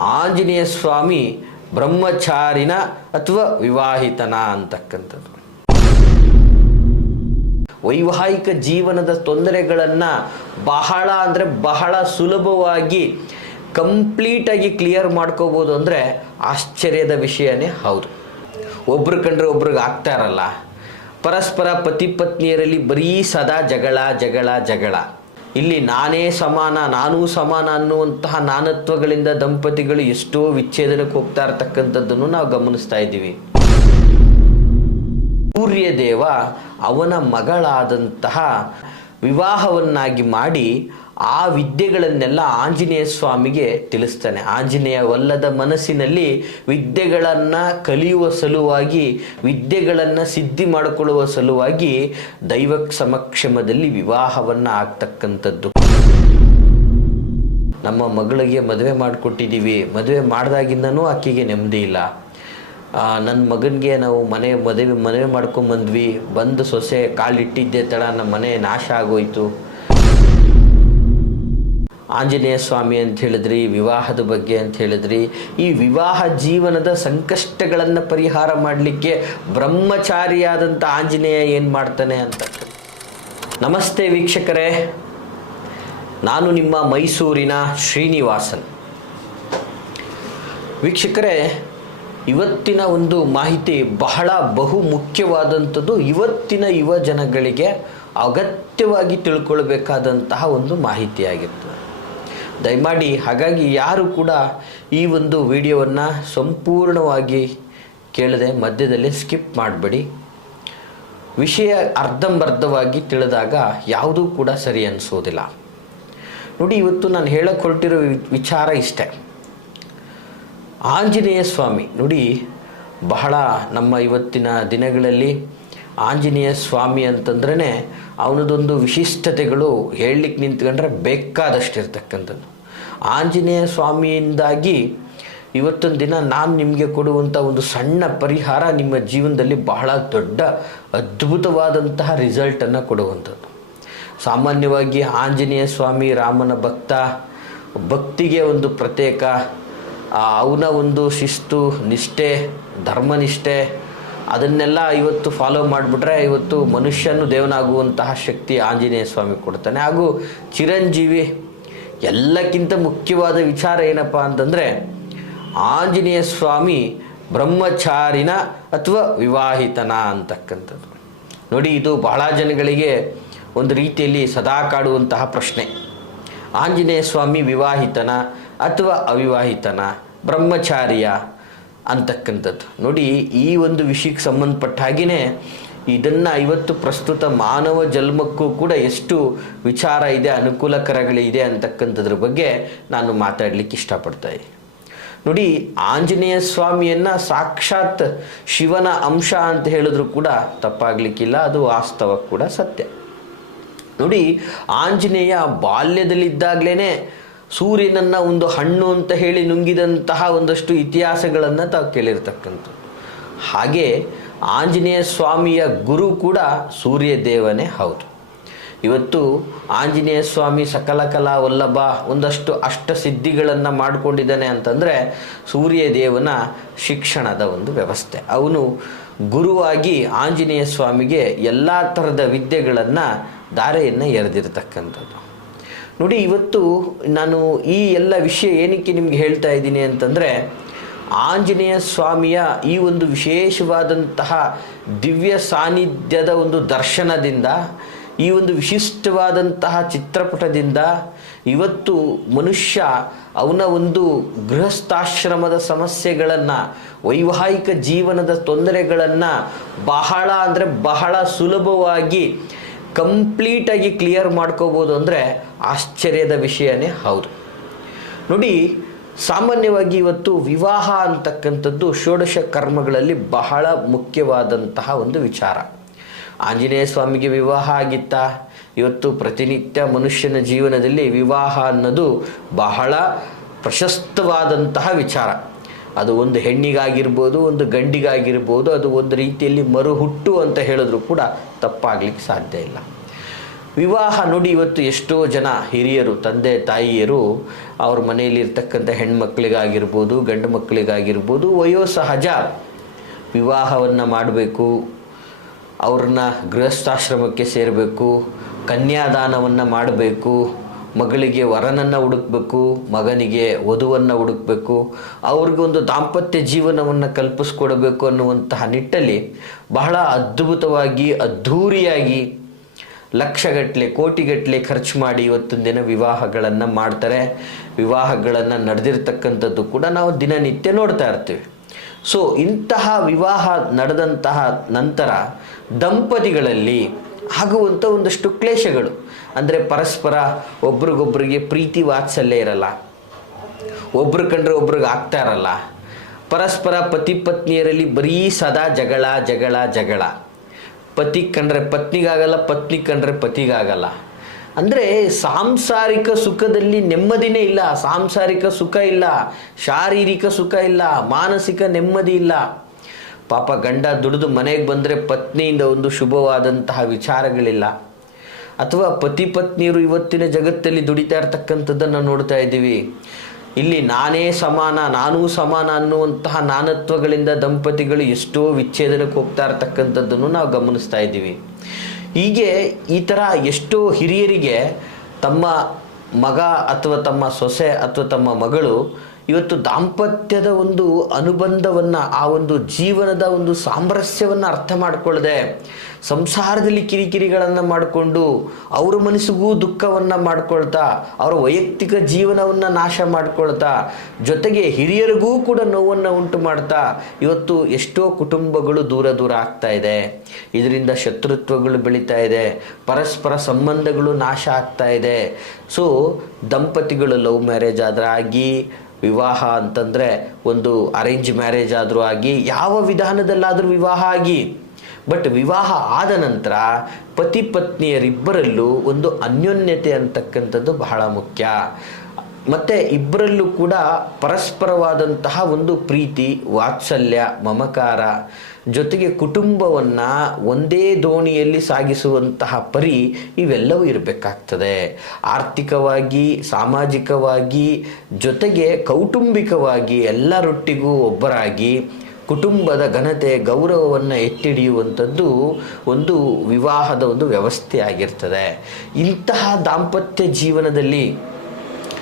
ಆಂಜನೇಯ ಸ್ವಾಮಿ ಬ್ರಹ್ಮಚಾರಿನ ಅಥವಾ ವಿವಾಹಿತನ ಅಂತಕ್ಕಂಥದ್ದು. ವೈವಾಹಿಕ ಜೀವನದ ತೊಂದರೆಗಳನ್ನು ಬಹಳ ಅಂದರೆ ಬಹಳ ಸುಲಭವಾಗಿ ಕಂಪ್ಲೀಟಾಗಿ ಕ್ಲಿಯರ್ ಮಾಡ್ಕೋಬೋದು ಅಂದರೆ ಆಶ್ಚರ್ಯದ ವಿಷಯನೇ ಹೌದು. ಒಬ್ರು ಕಂಡ್ರೆ ಒಬ್ರಿಗೆ ಆಗ್ತಾ ಇರಲ್ಲ. ಪರಸ್ಪರ ಪತಿ ಪತ್ನಿಯರಲ್ಲಿ ಬರೀ ಸದಾ ಜಗಳ ಜಗಳ ಜಗಳ. ಇಲ್ಲಿ ನಾನೇ ಸಮಾನ ನಾನೂ ಸಮಾನ ಅನ್ನುವಂತಹ ನಾನತ್ವಗಳಿಂದ ದಂಪತಿಗಳು ಎಷ್ಟೋ ವಿಚ್ಛೇದನಕ್ಕೆ ಹೋಗ್ತಾ ಇರತಕ್ಕಂಥದ್ದನ್ನು ನಾವು ಗಮನಿಸ್ತಾ ಇದ್ದೀವಿ. ಸೂರ್ಯದೇವ ಅವನ ಮಗಳಾದಂತಹ ವಿವಾಹವನ್ನಾಗಿ ಮಾಡಿ ಆ ವಿದ್ಯೆಗಳನ್ನೆಲ್ಲ ಆಂಜನೇಯ ಸ್ವಾಮಿಗೆ ತಿಳಿಸ್ತಾನೆ. ಆಂಜನೇಯವಲ್ಲದ ಮನಸ್ಸಿನಲ್ಲಿ ವಿದ್ಯೆಗಳನ್ನು ಕಲಿಯುವ ಸಲುವಾಗಿ, ವಿದ್ಯೆಗಳನ್ನು ಸಿದ್ಧಿ ಮಾಡಿಕೊಳ್ಳುವ ಸಲುವಾಗಿ ದೈವ ಸಮಕ್ಷಮದಲ್ಲಿ ವಿವಾಹವನ್ನು ಆಗ್ತಕ್ಕಂಥದ್ದು. ನಮ್ಮ ಮಗಳಿಗೆ ಮದುವೆ ಮಾಡಿಕೊಟ್ಟಿದ್ದೀವಿ, ಮದುವೆ ಮಾಡಿದಾಗಿಂದನೂ ಆಕೆಗೆ ನೆಮ್ಮದಿ ಇಲ್ಲ. ನನ್ನ ಮಗನಿಗೆ ನಾವು ಮದುವೆ ಮಾಡ್ಕೊಂಬಂದ್ವಿ, ಬಂದು ಸೊಸೆ ಕಾಲಿಟ್ಟಿದ್ದೆ ತಡ ನಮ್ಮ ಮನೆ ನಾಶ ಆಗೋಯ್ತು. ಆಂಜನೇಯ ಸ್ವಾಮಿ ಅಂತ ಹೇಳಿದ್ರಿ, ವಿವಾಹದ ಬಗ್ಗೆ ಅಂತ ಹೇಳಿದ್ರಿ. ಈ ವಿವಾಹ ಜೀವನದ ಸಂಕಷ್ಟಗಳನ್ನು ಪರಿಹಾರ ಮಾಡಲಿಕ್ಕೆ ಬ್ರಹ್ಮಚಾರಿಯಾದಂಥ ಆಂಜನೇಯ ಏನು ಮಾಡ್ತಾನೆ ಅಂತ. ನಮಸ್ತೆ ವೀಕ್ಷಕರೇ, ನಾನು ನಿಮ್ಮ ಮೈಸೂರಿನ ಶ್ರೀನಿವಾಸನ್. ವೀಕ್ಷಕರೇ, ಇವತ್ತಿನ ಒಂದು ಮಾಹಿತಿ ಬಹಳ ಬಹು ಮುಖ್ಯವಾದಂಥದ್ದು. ಇವತ್ತಿನ ಯುವ ಜನಗಳಿಗೆ ಅಗತ್ಯವಾಗಿ ತಿಳ್ಕೊಳ್ಬೇಕಾದಂತಹ ಒಂದು ಮಾಹಿತಿಯಾಗಿರ್ತದೆ. ದಯಮಾಡಿ ಹಾಗಾಗಿ ಯಾರು ಕೂಡ ಈ ಒಂದು ವಿಡಿಯೋವನ್ನು ಸಂಪೂರ್ಣವಾಗಿ ಕೇಳದೆ ಮಧ್ಯದಲ್ಲಿ ಸ್ಕಿಪ್ ಮಾಡಬೇಡಿ. ವಿಷಯ ಅರ್ಧಂಬರ್ಧವಾಗಿ ತಿಳಿದಾಗ ಯಾವುದೂ ಕೂಡ ಸರಿ ಅನಿಸೋದಿಲ್ಲ. ನೋಡಿ, ಇವತ್ತು ನಾನು ಹೇಳಕ್ಕೆ ಹೊರಟಿರೋ ವಿಚಾರ ಇಷ್ಟೇ. ಆಂಜನೇಯ ಸ್ವಾಮಿ ನೋಡಿ, ಬಹಳ ನಮ್ಮ ಇವತ್ತಿನ ದಿನಗಳಲ್ಲಿ ಆಂಜನೇಯ ಸ್ವಾಮಿ ಅಂತಂದ್ರೇ ಅವನದೊಂದು ವಿಶಿಷ್ಟತೆಗಳು ಹೇಳಲಿಕ್ಕೆ ನಿಂತ್ಕೊಂಡ್ರೆ ಬೇಕಾದಷ್ಟಿರ್ತಕ್ಕಂಥದ್ದು. ಆಂಜನೇಯ ಸ್ವಾಮಿಯಿಂದಾಗಿ ಇವತ್ತೊಂದು ದಿನ ನಾನು ನಿಮಗೆ ಕೊಡುವಂಥ ಒಂದು ಸಣ್ಣ ಪರಿಹಾರ ನಿಮ್ಮ ಜೀವನದಲ್ಲಿ ಬಹಳ ದೊಡ್ಡ ಅದ್ಭುತವಾದಂತಹ ರಿಸಲ್ಟನ್ನು ಕೊಡುವಂಥದ್ದು. ಸಾಮಾನ್ಯವಾಗಿ ಆಂಜನೇಯ ಸ್ವಾಮಿ ರಾಮನ ಭಕ್ತ, ಭಕ್ತಿಗೆ ಒಂದು ಪ್ರತ್ಯೇಕ, ಅವನ ಒಂದು ಶಿಸ್ತು, ನಿಷ್ಠೆ, ಧರ್ಮನಿಷ್ಠೆ ಅದನ್ನೆಲ್ಲ ಇವತ್ತು ಫಾಲೋ ಮಾಡಿಬಿಟ್ರೆ ಇವತ್ತು ಮನುಷ್ಯನು ದೇವನಾಗುವಂತಹ ಶಕ್ತಿ ಆಂಜನೇಯ ಸ್ವಾಮಿ ಕೊಡ್ತಾನೆ. ಹಾಗೂ ಚಿರಂಜೀವಿ. ಎಲ್ಲಕ್ಕಿಂತ ಮುಖ್ಯವಾದ ವಿಚಾರ ಏನಪ್ಪ ಅಂತಂದರೆ ಆಂಜನೇಯ ಸ್ವಾಮಿ ಬ್ರಹ್ಮಚಾರಿನ ಅಥವಾ ವಿವಾಹಿತನ ಅಂತಕ್ಕಂಥದ್ದು. ನೋಡಿ, ಇದು ಬಹಳ ಜನಗಳಿಗೆ ಒಂದು ರೀತಿಯಲ್ಲಿ ಸದಾ ಕಾಡುವಂತಹ ಪ್ರಶ್ನೆ. ಆಂಜನೇಯ ಸ್ವಾಮಿ ವಿವಾಹಿತನ ಅಥವಾ ಅವಿವಾಹಿತನ, ಬ್ರಹ್ಮಚಾರಿಯ ಅಂತಕ್ಕಂಥದ್ದು. ನೋಡಿ, ಈ ಒಂದು ವಿಷಯಕ್ಕೆ ಸಂಬಂಧಪಟ್ಟ ಹಾಗೆಯೇ ಇದನ್ನು ಇವತ್ತು ಪ್ರಸ್ತುತ ಮಾನವ ಜನ್ಮಕ್ಕೂ ಕೂಡ ಎಷ್ಟು ವಿಚಾರ ಇದೆ, ಅನುಕೂಲಕರಗಳಿದೆ ಅಂತಕ್ಕಂಥದ್ರ ಬಗ್ಗೆ ನಾನು ಮಾತಾಡಲಿಕ್ಕೆ ಇಷ್ಟಪಡ್ತಾಯಿದ್ದೀನಿ. ನೋಡಿ, ಆಂಜನೇಯ ಸ್ವಾಮಿಯನ್ನು ಸಾಕ್ಷಾತ್ ಶಿವನ ಅಂಶ ಅಂತ ಹೇಳಿದ್ರು ಕೂಡ ತಪ್ಪಾಗಲಿಕ್ಕಿಲ್ಲ, ಅದು ವಾಸ್ತವ ಕೂಡ ಸತ್ಯ. ನೋಡಿ, ಆಂಜನೇಯ ಬಾಲ್ಯದಲ್ಲಿದ್ದಾಗಲೇ ಸೂರ್ಯನನ್ನು ಒಂದು ಹಣ್ಣು ಅಂತ ಹೇಳಿ ನುಂಗಿದಂತಹ ಒಂದಷ್ಟು ಇತಿಹಾಸಗಳನ್ನು ತಾವು ಕೇಳಿರ್ತಕ್ಕಂಥದ್ದು. ಹಾಗೆ ಆಂಜನೇಯ ಸ್ವಾಮಿಯ ಗುರು ಕೂಡ ಸೂರ್ಯದೇವನೇ ಹೌದು. ಇವತ್ತು ಆಂಜನೇಯ ಸ್ವಾಮಿ ಸಕಲ ಕಲಾ ವಲ್ಲಭ, ಒಂದಷ್ಟು ಅಷ್ಟಸಿದ್ಧಿಗಳನ್ನು ಮಾಡಿಕೊಂಡಿದ್ದಾನೆ ಅಂತಂದರೆ ಸೂರ್ಯದೇವನ ಶಿಕ್ಷಣದ ಒಂದು ವ್ಯವಸ್ಥೆ. ಅವನು ಗುರುವಾಗಿ ಆಂಜನೇಯ ಸ್ವಾಮಿಗೆ ಎಲ್ಲ ಥರದ ವಿದ್ಯೆಗಳನ್ನು ದಾರೆಯನ್ನು ಎರೆದಿರ್ತಕ್ಕಂಥದ್ದು. ನೋಡಿ, ಇವತ್ತು ನಾನು ಈ ಎಲ್ಲ ವಿಷಯ ಏನಕ್ಕೆ ನಿಮಗೆ ಹೇಳ್ತಾ ಇದ್ದೀನಿ ಅಂತಂದರೆ, ಆಂಜನೇಯ ಸ್ವಾಮಿಯ ಈ ಒಂದು ವಿಶೇಷವಾದಂತಹ ದಿವ್ಯ ಸಾನ್ನಿಧ್ಯದ ಒಂದು ದರ್ಶನದಿಂದ, ಈ ಒಂದು ವಿಶಿಷ್ಟವಾದಂತಹ ಚಿತ್ರಪಟದಿಂದ ಇವತ್ತು ಮನುಷ್ಯ ಅವನ ಒಂದು ಗೃಹಸ್ಥಾಶ್ರಮದ ಸಮಸ್ಯೆಗಳನ್ನು, ವೈವಾಹಿಕ ಜೀವನದ ತೊಂದರೆಗಳನ್ನು ಬಹಳ ಅಂದರೆ ಬಹಳ ಸುಲಭವಾಗಿ ಕಂಪ್ಲೀಟಾಗಿ ಕ್ಲಿಯರ್ ಮಾಡ್ಕೋಬೋದು ಅಂದರೆ ಆಶ್ಚರ್ಯದ ವಿಷಯನೇ ಹೌದು. ನೋಡಿ, ಸಾಮಾನ್ಯವಾಗಿ ಇವತ್ತು ವಿವಾಹ ಅಂತಕ್ಕಂಥದ್ದು ಷೋಡಶ ಕರ್ಮಗಳಲ್ಲಿ ಬಹಳ ಮುಖ್ಯವಾದಂತಹ ಒಂದು ವಿಚಾರ. ಆಂಜನೇಯ ಸ್ವಾಮಿಗೆ ವಿವಾಹ ಆಗಿತ್ತಾ? ಇವತ್ತು ಪ್ರತಿನಿತ್ಯ ಮನುಷ್ಯನ ಜೀವನದಲ್ಲಿ ವಿವಾಹ ಅನ್ನೋದು ಬಹಳ ಪ್ರಶಸ್ತವಾದಂತಹ ವಿಚಾರ. ಅದು ಒಂದು ಹೆಣ್ಣಿಗಾಗಿರ್ಬೋದು, ಒಂದು ಗಂಡಿಗಾಗಿರ್ಬೋದು, ಅದು ಒಂದು ರೀತಿಯಲ್ಲಿ ಮರುಹುಟ್ಟು ಅಂತ ಹೇಳಿದ್ರು ಕೂಡ ತಪ್ಪಾಗಲಿಕ್ಕೆ ಸಾಧ್ಯ ಇಲ್ಲ. ವಿವಾಹ ನೋಡಿ, ಇವತ್ತು ಎಷ್ಟೋ ಜನ ಹಿರಿಯರು, ತಂದೆ ತಾಯಿಯರು ಅವ್ರ ಮನೆಯಲ್ಲಿರ್ತಕ್ಕಂಥ ಹೆಣ್ಮಕ್ಳಿಗಾಗಿರ್ಬೋದು, ಗಂಡು ಮಕ್ಕಳಿಗಾಗಿರ್ಬೋದು, ವಯೋಸಹಜ ವಿವಾಹವನ್ನು ಮಾಡಬೇಕು, ಅವ್ರನ್ನ ಗೃಹಸ್ಥಾಶ್ರಮಕ್ಕೆ ಸೇರಬೇಕು, ಕನ್ಯಾದಾನವನ್ನು ಮಾಡಬೇಕು, ಮಗಳಿಗೆ ವರನನ್ನು ಹುಡುಕಬೇಕು, ಮಗನಿಗೆ ವಧುವನ್ನು ಹುಡುಕಬೇಕು, ಅವ್ರಿಗೊಂದು ದಾಂಪತ್ಯ ಜೀವನವನ್ನು ಕಲ್ಪಿಸ್ಕೊಡ್ಬೇಕು ಅನ್ನುವಂತಹ ನಿಟ್ಟಲ್ಲಿ ಬಹಳ ಅದ್ಭುತವಾಗಿ, ಅದ್ಧೂರಿಯಾಗಿ ಲಕ್ಷಗಟ್ಟಲೆ, ಕೋಟಿಗಟ್ಟಲೆ ಖರ್ಚು ಮಾಡಿ ಇವತ್ತಿನ ದಿನ ವಿವಾಹಗಳನ್ನು ಮಾಡ್ತಾರೆ. ವಿವಾಹಗಳನ್ನು ನಡೆದಿರ್ತಕ್ಕಂಥದ್ದು ಕೂಡ ನಾವು ದಿನನಿತ್ಯ ನೋಡ್ತಾ ಇರ್ತೀವಿ. ಸೊ ಇಂತಹ ವಿವಾಹ ನಡೆದಂತಹ ನಂತರ ದಂಪತಿಗಳಲ್ಲಿ ಆಗುವಂಥ ಒಂದಷ್ಟು ಕ್ಲೇಶಗಳು ಅಂದರೆ ಪರಸ್ಪರ ಒಬ್ರಿಗೊಬ್ರಿಗೆ ಪ್ರೀತಿ ವಾತ್ಸಲ್ಯ ಇರಲ್ಲ, ಒಬ್ರು ಕಂಡ್ರೆ ಒಬ್ರಿಗೆ ಆಗ್ತಾ ಇರಲ್ಲ, ಪರಸ್ಪರ ಪತಿ ಪತ್ನಿಯರಲ್ಲಿ ಬರೀ ಸದಾ ಜಗಳ ಜಗಳ ಜಗಳ, ಪತಿ ಕಂಡ್ರೆ ಪತ್ನಿಗಾಗಲ್ಲ, ಪತ್ನಿ ಕಂಡ್ರೆ ಪತಿಗಾಗಲ್ಲ. ಅಂದರೆ ಸಾಂಸಾರಿಕ ಸುಖದಲ್ಲಿ ನೆಮ್ಮದಿನೇ ಇಲ್ಲ, ಸಾಂಸಾರಿಕ ಸುಖ ಇಲ್ಲ, ಶಾರೀರಿಕ ಸುಖ ಇಲ್ಲ, ಮಾನಸಿಕ ನೆಮ್ಮದಿ ಇಲ್ಲ. ಪಾಪ ಗಂಡ ದುಡಿದು ಮನೆಗೆ ಬಂದರೆ ಪತ್ನಿಯಿಂದ ಒಂದು ಶುಭವಾದಂತಹ ವಿಚಾರಗಳಿಲ್ಲ. ಅಥವಾ ಪತಿ ಪತ್ನಿಯರು ಇವತ್ತಿನ ಜಗತ್ತಲ್ಲಿ ದುಡಿತಾ ಇರ್ತಕ್ಕಂಥದ್ದನ್ನು ನೋಡ್ತಾ ಇದ್ದೀವಿ. ಇಲ್ಲಿ ನಾನೇ ಸಮಾನ, ನಾನೂ ಸಮಾನ ಅನ್ನುವಂತಹ ನಾನತ್ವಗಳಿಂದ ದಂಪತಿಗಳು ಎಷ್ಟೋ ವಿಚ್ಛೇದನಕ್ಕೆ ಹೋಗ್ತಾ ಇರ್ತಕ್ಕಂಥದ್ದನ್ನು ನಾವು ಗಮನಿಸ್ತಾ ಇದ್ದೀವಿ. ಹೀಗೆ ಈ ಥರ ಎಷ್ಟೋ ಹಿರಿಯರಿಗೆ ತಮ್ಮ ಮಗ ಅಥವಾ ತಮ್ಮ ಸೊಸೆ ಅಥವಾ ತಮ್ಮ ಮಗಳು ಇವತ್ತು ದಾಂಪತ್ಯದ ಒಂದು ಅನುಬಂಧವನ್ನು, ಆ ಒಂದು ಜೀವನದ ಒಂದು ಸಾಮರಸ್ಯವನ್ನು ಅರ್ಥ ಮಾಡಿಕೊಳ್ಳದೆ ಸಂಸಾರದಲ್ಲಿ ಕಿರಿಕಿರಿಗಳನ್ನು ಮಾಡಿಕೊಂಡು ಅವ್ರ ಮನಸ್ಸಿಗೂ ದುಃಖವನ್ನು ಮಾಡ್ಕೊಳ್ತಾ, ಅವರ ವೈಯಕ್ತಿಕ ಜೀವನವನ್ನು ನಾಶ ಮಾಡ್ಕೊಳ್ತಾ, ಜೊತೆಗೆ ಹಿರಿಯರಿಗೂ ಕೂಡ ನೋವನ್ನು ಉಂಟು ಮಾಡ್ತಾ ಇವತ್ತು ಎಷ್ಟೋ ಕುಟುಂಬಗಳು ದೂರ ದೂರ ಆಗ್ತಾ ಇದೆ. ಇದರಿಂದ ಶತ್ರುತ್ವಗಳು ಬೆಳೀತಾ ಇದೆ, ಪರಸ್ಪರ ಸಂಬಂಧಗಳು ನಾಶ ಆಗ್ತಾ ಇದೆ. ಸೊ ದಂಪತಿಗಳು ಲವ್ ಮ್ಯಾರೇಜ್ ಆದ್ರೆ ಆಗಿ, ವಿವಾಹ ಅಂತಂದರೆ ಒಂದು ಅರೇಂಜ್ ಮ್ಯಾರೇಜ್ ಆದರೂ ಆಗಿ, ಯಾವ ವಿಧಾನದಲ್ಲಾದರೂ ವಿವಾಹ ಆಗಿ, ಬಟ್ ವಿವಾಹ ಆದ ನಂತರ ಪತಿ ಪತ್ನಿಯರಿಬ್ಬರಲ್ಲೂ ಒಂದು ಅನ್ಯೋನ್ಯತೆ ಅಂತಕ್ಕಂಥದ್ದು ಬಹಳ ಮುಖ್ಯ. ಮತ್ತು ಇಬ್ಬರಲ್ಲೂ ಕೂಡ ಪರಸ್ಪರವಾದಂತಹ ಒಂದು ಪ್ರೀತಿ, ವಾತ್ಸಲ್ಯ, ಮಮಕಾರ, ಜೊತೆಗೆ ಕುಟುಂಬವನ್ನು ಒಂದೇ ದೋಣಿಯಲ್ಲಿ ಸಾಗಿಸುವಂತಹ ಪರಿ ಇವೆಲ್ಲವೂ ಇರಬೇಕಾಗ್ತದೆ. ಆರ್ಥಿಕವಾಗಿ, ಸಾಮಾಜಿಕವಾಗಿ, ಜೊತೆಗೆ ಕೌಟುಂಬಿಕವಾಗಿ ಎಲ್ಲರೊಟ್ಟಿಗೂ ಒಬ್ಬರಾಗಿ ಕುಟುಂಬದ ಘನತೆ, ಗೌರವವನ್ನು ಎತ್ತಿಡಿಯುವಂಥದ್ದು ಒಂದು ವಿವಾಹದ ಒಂದು ವ್ಯವಸ್ಥೆ ಆಗಿರ್ತದೆ. ಇಂತಹ ದಾಂಪತ್ಯ ಜೀವನದಲ್ಲಿ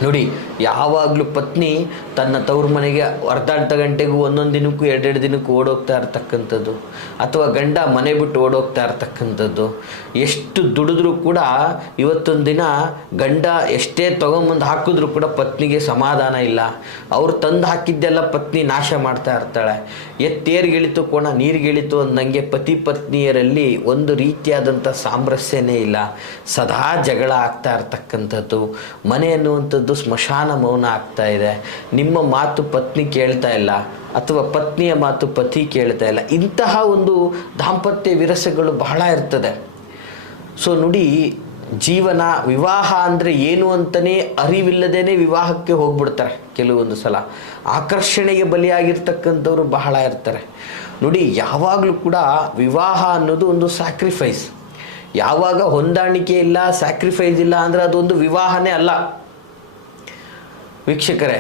ನೋಡಿ, ಯಾವಾಗಲೂ ಪತ್ನಿ ತನ್ನ ತವ್ರ ಮನೆಗೆ ಅರ್ಧ ಗಂಟೆಗೂ, ಒಂದೊಂದು ದಿನಕ್ಕೂ, ಎರಡೆರಡು ದಿನಕ್ಕೂ ಓಡೋಗ್ತಾ ಇರ್ತಕ್ಕಂಥದ್ದು, ಅಥವಾ ಗಂಡ ಮನೆ ಬಿಟ್ಟು ಓಡೋಗ್ತಾ ಇರ್ತಕ್ಕಂಥದ್ದು. ಎಷ್ಟು ದುಡಿದ್ರೂ ಕೂಡ ಇವತ್ತೊಂದು ದಿನ ಗಂಡ ಎಷ್ಟೇ ತೊಗೊಂಬಂದು ಹಾಕಿದ್ರೂ ಕೂಡ ಪತ್ನಿಗೆ ಸಮಾಧಾನ ಇಲ್ಲ. ಅವ್ರು ತಂದು ಹಾಕಿದ್ದೆಲ್ಲ ಪತ್ನಿ ನಾಶ ಮಾಡ್ತಾ ಇರ್ತಾಳೆ. ಎತ್ತೇರ್ಗಿಳಿತು ಕೋಣ ನೀರಿಗಿಳಿತು ಅಂದಂಗೆ ಪತಿ ಪತ್ನಿಯರಲ್ಲಿ ಒಂದು ರೀತಿಯಾದಂಥ ಸಾಮರಸ್ಯನೇ ಇಲ್ಲ, ಸದಾ ಜಗಳ ಆಗ್ತಾ ಇರ್ತಕ್ಕಂಥದ್ದು. ಮನೆ ಅನ್ನುವಂಥದ್ದು ಸ್ಮಶಾನ ಮೌನ ಆಗ್ತಾ ಇದೆ. ನಿಮ್ಮ ಮಾತು ಪತ್ನಿ ಕೇಳ್ತಾ ಇಲ್ಲ, ಅಥವಾ ಪತ್ನಿಯ ಮಾತು ಪತಿ ಕೇಳ್ತಾ ಇಲ್ಲ. ಇಂತಹ ಒಂದು ದಾಂಪತ್ಯ ವಿರಸಗಳು ಬಹಳ ಇರ್ತದೆ. ಸೊ ನೋಡಿ, ಜೀವನ, ವಿವಾಹ ಅಂದರೆ ಏನು ಅಂತಲೇ ಅರಿವಿಲ್ಲದೇನೆ ವಿವಾಹಕ್ಕೆ ಹೋಗ್ಬಿಡ್ತಾರೆ. ಕೆಲವೊಂದು ಸಲ ಆಕರ್ಷಣೆಗೆ ಬಲಿಯಾಗಿರ್ತಕ್ಕಂಥವ್ರು ಬಹಳ ಇರ್ತಾರೆ. ನೋಡಿ, ಯಾವಾಗಲೂ ಕೂಡ ವಿವಾಹ ಅನ್ನೋದು ಒಂದು ಸ್ಯಾಕ್ರಿಫೈಸ್. ಯಾವಾಗ ಹೊಂದಾಣಿಕೆ ಇಲ್ಲ, ಸ್ಯಾಕ್ರಿಫೈಸ್ ಇಲ್ಲ ಅಂದರೆ ಅದೊಂದು ವಿವಾಹನೇ ಅಲ್ಲ. ವೀಕ್ಷಕರೇ,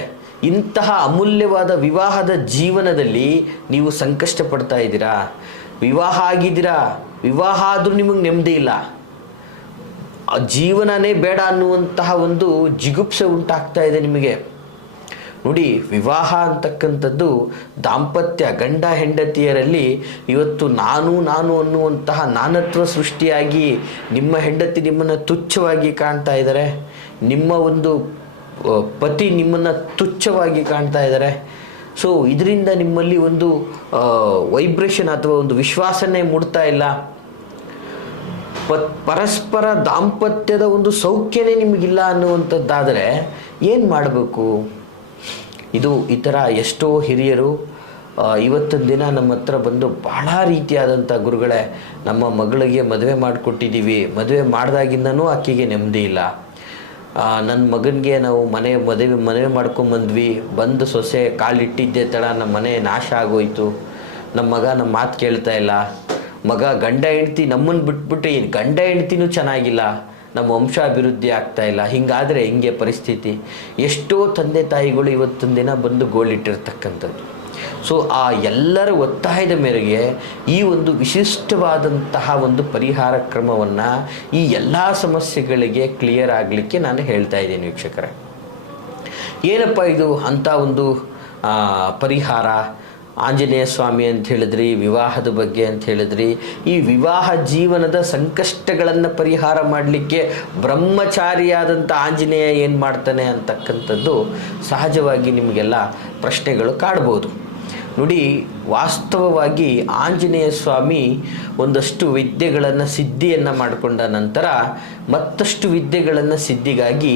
ಇಂತಹ ಅಮೂಲ್ಯವಾದ ವಿವಾಹದ ಜೀವನದಲ್ಲಿ ನೀವು ಸಂಕಷ್ಟ ಪಡ್ತಾ ಇದ್ದೀರಾ, ವಿವಾಹ ಆಗಿದ್ದೀರಾ, ವಿವಾಹ ಆದರೂ ನಿಮಗೆ ನೆಮ್ಮದಿ ಇಲ್ಲ, ಜೀವನನೇ ಬೇಡ ಅನ್ನುವಂತಹ ಒಂದು ಜಿಗುಪ್ಸೆ ಉಂಟಾಗ್ತಾ ಇದೆ ನಿಮಗೆ. ನೋಡಿ, ವಿವಾಹ ಅಂತಕ್ಕಂಥದ್ದು ದಾಂಪತ್ಯ, ಗಂಡ ಹೆಂಡತಿಯರಲ್ಲಿ ಇವತ್ತು ನಾನು ಅನ್ನುವಂತಹ ನಾನತ್ವ ಸೃಷ್ಟಿಯಾಗಿ ನಿಮ್ಮ ಹೆಂಡತಿ ನಿಮ್ಮನ್ನು ತುಚ್ಛವಾಗಿ ಕಾಣ್ತಾ ಇದ್ದಾರೆ, ನಿಮ್ಮ ಒಂದು ಪತಿ ನಿಮ್ಮನ್ನು ತುಚ್ಛವಾಗಿ ಕಾಣ್ತಾ ಇದ್ದಾರೆ. ಸೊ ಇದರಿಂದ ನಿಮ್ಮಲ್ಲಿ ಒಂದು ವೈಬ್ರೇಷನ್ ಅಥವಾ ಒಂದು ವಿಶ್ವಾಸನೇ ಮೂಡ್ತಾ ಇಲ್ಲ. ಪರಸ್ಪರ ದಾಂಪತ್ಯದ ಒಂದು ಸೌಖ್ಯನೇ ನಿಮಗಿಲ್ಲ ಅನ್ನುವಂಥದ್ದಾದರೆ ಏನು ಮಾಡಬೇಕು? ಇದು ಈ ಥರ ಎಷ್ಟೋ ಹಿರಿಯರು ಇವತ್ತಿನ ದಿನ ನಮ್ಮ ಹತ್ರ ಬಂದು ಬಹಳ ರೀತಿಯಾದಂಥ ಗುರುಗಳೇ, ನಮ್ಮ ಮಗಳಿಗೆ ಮದುವೆ ಮಾಡಿಕೊಟ್ಟಿದ್ದೀವಿ, ಮದುವೆ ಮಾಡಿದಾಗಿಂದನೂ ಆಕೆಗೆ ನೆಮ್ಮದಿ ಇಲ್ಲ, ನನ್ನ ಮಗನಿಗೆ ನಾವು ಮದುವೆ ಮಾಡ್ಕೊಂಬಂದ್ವಿ, ಬಂದು ಸೊಸೆ ಕಾಲಿಟ್ಟಿದ್ದೆ ತಡ ನಮ್ಮ ಮನೆ ನಾಶ ಆಗೋಯ್ತು, ನಮ್ಮ ಮಗ ನಮ್ಮ ಮಾತು ಕೇಳ್ತಾ ಇಲ್ಲ, ಮಗ ಗಂಡ ಹೆಂಡ್ತಿ ನಮ್ಮನ್ನು ಬಿಟ್ಬಿಟ್ಟು ಗಂಡ ಹೆಂಡ್ತಿನೂ ಚೆನ್ನಾಗಿಲ್ಲ, ನಮ್ಮ ವಂಶಾಭಿವೃದ್ಧಿ ಆಗ್ತಾ ಇಲ್ಲ, ಹಿಂಗಾದರೆ ಹೆಂಗೆ ಪರಿಸ್ಥಿತಿ? ಎಷ್ಟೋ ತಂದೆ ತಾಯಿಗಳು ಇವತ್ತಿನ ದಿನ ಬಂದು ಗೋಳಿಟ್ಟಿರ್ತಕ್ಕಂಥದ್ದು. ಸೊ ಆ ಎಲ್ಲರ ಒತ್ತಾಯದ ಮೇರೆಗೆ ಈ ಒಂದು ವಿಶಿಷ್ಟವಾದಂತಹ ಒಂದು ಪರಿಹಾರ ಕ್ರಮವನ್ನು ಈ ಎಲ್ಲ ಸಮಸ್ಯೆಗಳಿಗೆ ಕ್ಲಿಯರ್ ಆಗಲಿಕ್ಕೆ ನಾನು ಹೇಳ್ತಾ ಇದ್ದೀನಿ ವೀಕ್ಷಕರೇ. ಏನಪ್ಪ ಇದು ಅಂಥ ಒಂದು ಪರಿಹಾರ? ಆಂಜನೇಯ ಸ್ವಾಮಿ ಅಂತ ಹೇಳಿದ್ರಿ, ವಿವಾಹದ ಬಗ್ಗೆ ಅಂತ ಹೇಳಿದ್ರಿ. ಈ ವಿವಾಹ ಜೀವನದ ಸಂಕಷ್ಟಗಳನ್ನು ಪರಿಹಾರ ಮಾಡಲಿಕ್ಕೆ ಬ್ರಹ್ಮಚಾರಿಯಾದಂಥ ಆಂಜನೇಯ ಏನು ಮಾಡ್ತಾನೆ ಅಂತಕ್ಕಂಥದ್ದು ಸಹಜವಾಗಿ ನಿಮಗೆಲ್ಲ ಪ್ರಶ್ನೆಗಳು ಕಾಡ್ಬೋದು. ನೋಡಿ, ವಾಸ್ತವವಾಗಿ ಆಂಜನೇಯ ಸ್ವಾಮಿ ಒಂದಷ್ಟು ವಿದ್ಯೆಗಳನ್ನು ಸಿದ್ಧಿಯನ್ನು ಮಾಡಿಕೊಂಡ ನಂತರ ಮತ್ತಷ್ಟು ವಿದ್ಯೆಗಳನ್ನು ಸಿದ್ಧಿಗಾಗಿ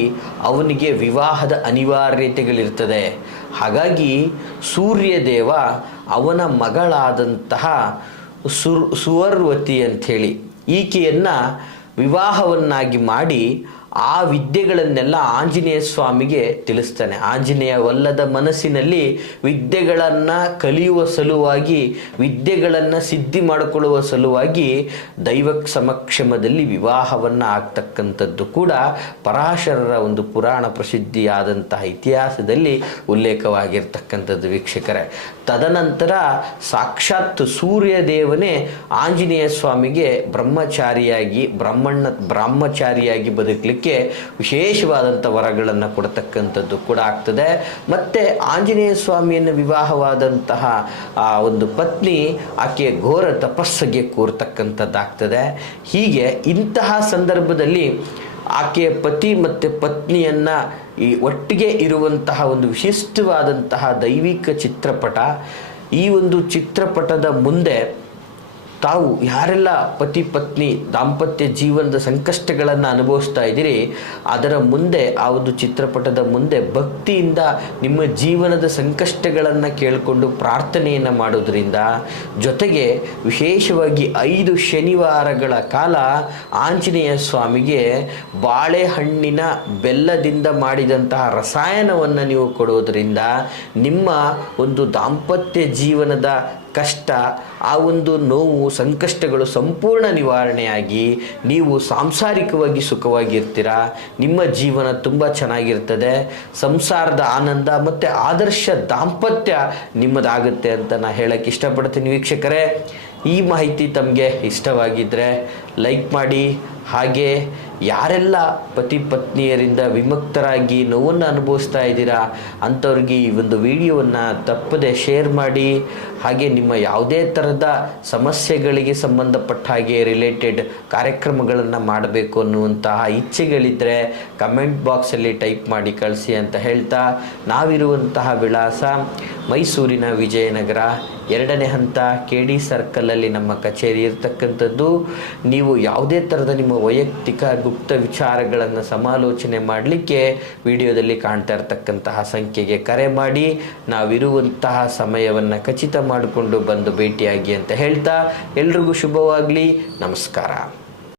ಅವನಿಗೆ ವಿವಾಹದ ಅನಿವಾರ್ಯತೆಗಳಿರ್ತದೆ. ಹಾಗಾಗಿ ಸೂರ್ಯದೇವ ಅವನ ಮಗಳಾದಂತಹ ಸುವರ್ವತಿ ಅಂಥೇಳಿ ಈಕೆಯನ್ನು ವಿವಾಹವನ್ನಾಗಿ ಮಾಡಿ ಆ ವಿದ್ಯೆಗಳನ್ನೆಲ್ಲ ಆಂಜನೇಯ ಸ್ವಾಮಿಗೆ ತಿಳಿಸ್ತಾನೆ. ಆಂಜನೇಯವಲ್ಲದ ಮನಸ್ಸಿನಲ್ಲಿ ವಿದ್ಯೆಗಳನ್ನು ಕಲಿಯುವ ಸಲುವಾಗಿ, ವಿದ್ಯೆಗಳನ್ನು ಸಿದ್ಧಿ ಮಾಡಿಕೊಳ್ಳುವ ಸಲುವಾಗಿ ದೈವ ಸಮಕ್ಷಮದಲ್ಲಿ ವಿವಾಹವನ್ನು ಆಗ್ತಕ್ಕಂಥದ್ದು ಕೂಡ ಪರಾಶರರ ಒಂದು ಪುರಾಣ ಪ್ರಸಿದ್ಧಿಯಾದಂತಹ ಇತಿಹಾಸದಲ್ಲಿ ಉಲ್ಲೇಖವಾಗಿರ್ತಕ್ಕಂಥದ್ದು ವೀಕ್ಷಕರೇ. ತದನಂತರ ಸಾಕ್ಷಾತ್ ಸೂರ್ಯದೇವನೇ ಆಂಜನೇಯ ಸ್ವಾಮಿಗೆ ಬ್ರಹ್ಮಚಾರಿಯಾಗಿ ಬದುಕಲಿಕ್ಕೆ ವಿಶೇಷವಾದಂಥ ವರಗಳನ್ನು ಕೊಡ್ತಕ್ಕಂಥದ್ದು ಕೂಡ ಆಗ್ತದೆ. ಮತ್ತು ಆಂಜನೇಯ ಸ್ವಾಮಿಯನ್ನು ವಿವಾಹವಾದಂತಹ ಆ ಒಂದು ಪತ್ನಿ ಆಕೆ ಘೋರ ತಪಸ್ಸಿಗೆ ಕೂರ್ತಕ್ಕಂಥದ್ದಾಗ್ತದೆ. ಹೀಗೆ ಇಂತಹ ಸಂದರ್ಭದಲ್ಲಿ ಆಕೆಯ ಪತಿ ಮತ್ತು ಪತ್ನಿಯನ್ನು ಈ ಒಟ್ಟಿಗೆ ಇರುವಂತಹ ಒಂದು ವಿಶಿಷ್ಟವಾದಂತಹ ದೈವಿಕ ಚಿತ್ರಪಟ. ಈ ಒಂದು ಚಿತ್ರಪಟದ ಮುಂದೆ ತಾವು ಯಾರೆಲ್ಲ ಪತಿ ಪತ್ನಿ ದಾಂಪತ್ಯ ಜೀವನದ ಸಂಕಷ್ಟಗಳನ್ನು ಅನುಭವಿಸ್ತಾ ಇದ್ದೀರಿ, ಅದರ ಮುಂದೆ ಆ ಒಂದು ಚಿತ್ರಪಟದ ಮುಂದೆ ಭಕ್ತಿಯಿಂದ ನಿಮ್ಮ ಜೀವನದ ಸಂಕಷ್ಟಗಳನ್ನು ಕೇಳಿಕೊಂಡು ಪ್ರಾರ್ಥನೆಯನ್ನು ಮಾಡೋದ್ರಿಂದ, ಜೊತೆಗೆ ವಿಶೇಷವಾಗಿ 5 ಶನಿವಾರಗಳ ಕಾಲ ಆಂಜನೇಯ ಸ್ವಾಮಿಗೆ ಬಾಳೆಹಣ್ಣಿನ ಬೆಲ್ಲದಿಂದ ಮಾಡಿದಂತಹ ರಸಾಯನವನ್ನು ನೀವು ಕೊಡೋದರಿಂದ ನಿಮ್ಮ ಒಂದು ದಾಂಪತ್ಯ ಜೀವನದ ಕಷ್ಟ, ಆ ಒಂದು ನೋವು, ಸಂಕಷ್ಟಗಳು ಸಂಪೂರ್ಣ ನಿವಾರಣೆಯಾಗಿ ನೀವು ಸಾಂಸಾರಿಕವಾಗಿ ಸುಖವಾಗಿರ್ತೀರ. ನಿಮ್ಮ ಜೀವನ ತುಂಬ ಚೆನ್ನಾಗಿರ್ತದೆ. ಸಂಸಾರದ ಆನಂದ ಮತ್ತು ಆದರ್ಶ ದಾಂಪತ್ಯ ನಿಮ್ಮದಾಗುತ್ತೆ ಅಂತ ನಾನು ಹೇಳಕ್ಕೆ ಇಷ್ಟಪಡ್ತೀನಿ ವೀಕ್ಷಕರೇ. ಈ ಮಾಹಿತಿ ತಮಗೆ ಇಷ್ಟವಾಗಿದ್ದರೆ ಲೈಕ್ ಮಾಡಿ. ಹಾಗೆ ಯಾರೆಲ್ಲ ಪತಿ ಪತ್ನಿಯರಿಂದ ವಿಮುಕ್ತರಾಗಿ ನೋವನ್ನು ಅನುಭವಿಸ್ತಾ ಇದ್ದೀರಾ ಅಂಥವ್ರಿಗೆ ಈ ಒಂದು ವಿಡಿಯೋವನ್ನು ತಪ್ಪದೆ ಶೇರ್ ಮಾಡಿ. ಹಾಗೆ ನಿಮ್ಮ ಯಾವುದೇ ಥರದ ಸಮಸ್ಯೆಗಳಿಗೆ ಸಂಬಂಧಪಟ್ಟ ಹಾಗೆ ರಿಲೇಟೆಡ್ ಕಾರ್ಯಕ್ರಮಗಳನ್ನು ಮಾಡಬೇಕು ಅನ್ನುವಂತಹ ಇಚ್ಛೆಗಳಿದ್ದರೆ ಕಮೆಂಟ್ ಬಾಕ್ಸಲ್ಲಿ ಟೈಪ್ ಮಾಡಿ ಕಳಿಸಿ ಅಂತ ಹೇಳ್ತಾ, ನಾವಿರುವಂತಹ ವಿಳಾಸ ಮೈಸೂರಿನ ವಿಜಯನಗರ 2ನೇ ಹಂತ KD ಸರ್ಕಲಲ್ಲಿ ನಮ್ಮ ಕಚೇರಿ ಇರತಕ್ಕಂಥದ್ದು. ನೀವು ಯಾವುದೇ ಥರದ ನಿಮ್ಮ ವೈಯಕ್ತಿಕ ಗುಪ್ತ ವಿಚಾರಗಳನ್ನು ಸಮಾಲೋಚನೆ ಮಾಡಲಿಕ್ಕೆ ವಿಡಿಯೋದಲ್ಲಿ ಕಾಣ್ತಾ ಇರತಕ್ಕಂತಹ ಸಂಖ್ಯೆಗೆ ಕರೆ ಮಾಡಿ. ನಾವಿರುವಂತಹ ಸಮಯವನ್ನು ಖಚಿತ ಮಾಡಿಕೊಂಡು ಬಂದು ಭೇಟಿಯಾಗಿ ಅಂತ ಹೇಳ್ತಾ, ಎಲ್ರಿಗೂ ಶುಭವಾಗಲಿ. ನಮಸ್ಕಾರ.